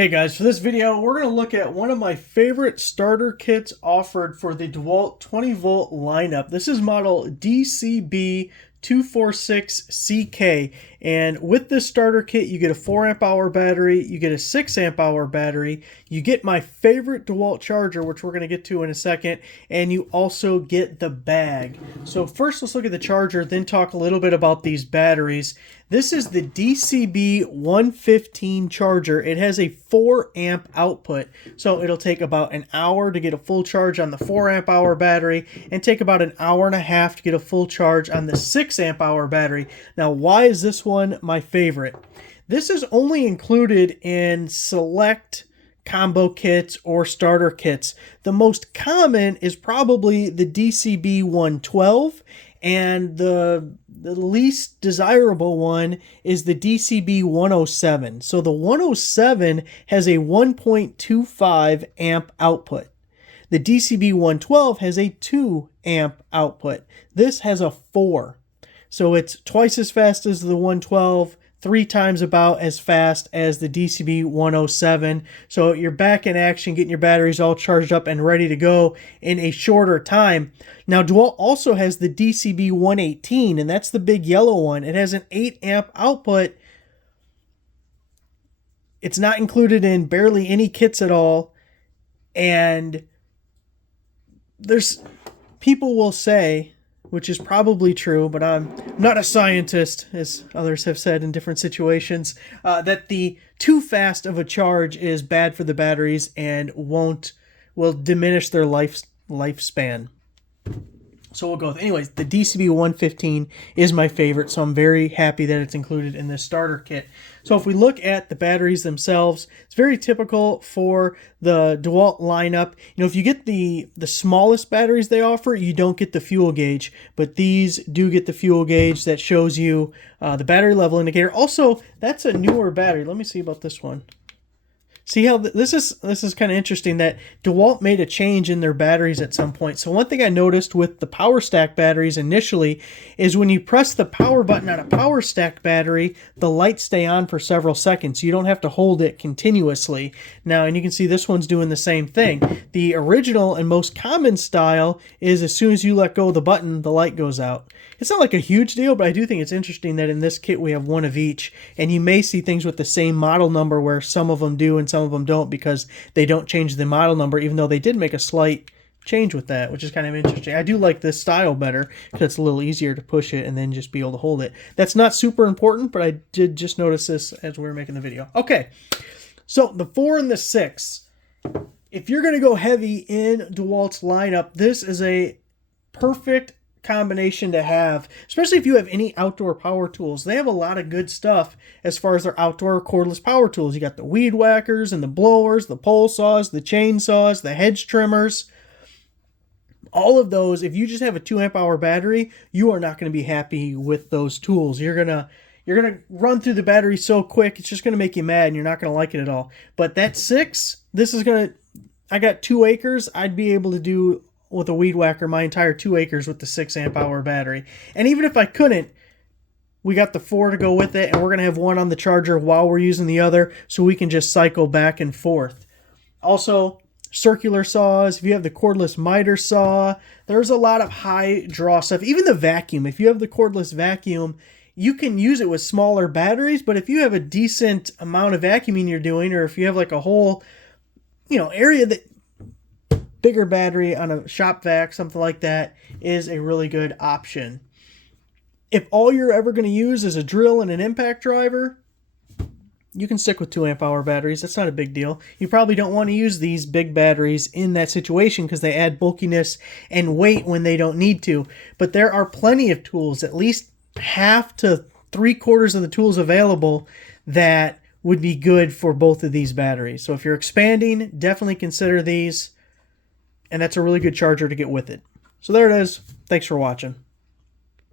Hey guys, for this video, we're going to look at one of my favorite starter kits offered for the DeWALT 20 volt lineup. This is model DCB246CK, and with this starter kit, you get a 4 amp hour battery, you get a 6 amp hour battery, you get my favorite DeWALT charger, which we're going to get to in a second, and you also get the bag. So first, let's look at the charger, then talk a little bit about these batteries. This is the DCB115 charger. It has a 4 amp output, so it'll take about an hour to get a full charge on the 4 amp hour battery and take about an hour and a half to get a full charge on the 6 amp hour battery. Now, why is this one my favorite? This is only included in select combo kits or starter kits. The most common is probably the DCB112, and the least desirable one is the DCB107. So the 107 has a 1.25 amp output. The DCB112 has a 2 amp output. This has a 4. So it's twice as fast as the 112, 3 times about as fast as the DCB107. So you're back in action, getting your batteries all charged up and ready to go in a shorter time. Now, DeWALT also has the DCB118, and that's the big yellow one. It has an 8 amp output. It's not included in barely any kits at all. And there's people will say, which is probably true, but I'm not a scientist, as others have said in different situations, that the too fast of a charge is bad for the batteries and will diminish their lifespan. So we'll go with, anyways, the DCB115 is my favorite, so I'm very happy that it's included in this starter kit. So if we look at the batteries themselves, it's very typical for the DeWALT lineup. You know, if you get the smallest batteries they offer, you don't get the fuel gauge, but these do get the fuel gauge that shows you the battery level indicator. Also, that's a newer battery. Let me see about this one. See how this is kind of interesting that DeWALT made a change in their batteries at some point. So one thing I noticed with the power stack batteries initially is when you press the power button on a power stack battery, the lights stay on for several seconds. You don't have to hold it continuously. Now, and you can see this one's doing the same thing. The original and most common style is as soon as you let go of the button, the light goes out. It's not like a huge deal, but I do think it's interesting that in this kit we have one of each, and you may see things with the same model number where some of them do and some of them don't because they don't change the model number, even though they did make a slight change with that, which is kind of interesting. I do like this style better because it's a little easier to push it and then just be able to hold it. That's not super important, but I did just notice this as we were making the video. Okay, so the 4 and the 6. If you're going to go heavy in DeWALT's lineup, this is a perfect combination to have, especially if you have any outdoor power tools. They have a lot of good stuff as far as their outdoor cordless power tools. You got the weed whackers and the blowers, the pole saws, the chainsaws, the hedge trimmers. All of those, if you just have a 2 amp hour battery, you are not going to be happy with those tools. You're gonna run through the battery so quick, it's just gonna make you mad and you're not gonna like it at all. But that 6, I got 2 acres, I'd be able to do with a weed whacker my entire 2 acres with the 6 amp hour battery. And even if I couldn't, we got the 4 to go with it, and we're going to have one on the charger while we're using the other, so we can just cycle back and forth. Also, circular saws, if you have the cordless miter saw, there's a lot of high draw stuff. Even the vacuum, if you have the cordless vacuum, you can use it with smaller batteries, but if you have a decent amount of vacuuming you're doing, or if you have like a whole, area that bigger battery on a shop vac, something like that, is a really good option. If all you're ever going to use is a drill and an impact driver, you can stick with 2 amp hour batteries. That's not a big deal. You probably don't want to use these big batteries in that situation because they add bulkiness and weight when they don't need to. But there are plenty of tools, at least half to 3/4 of the tools available, that would be good for both of these batteries. So if you're expanding, definitely consider these. And that's a really good charger to get with it. So there it is. Thanks for watching.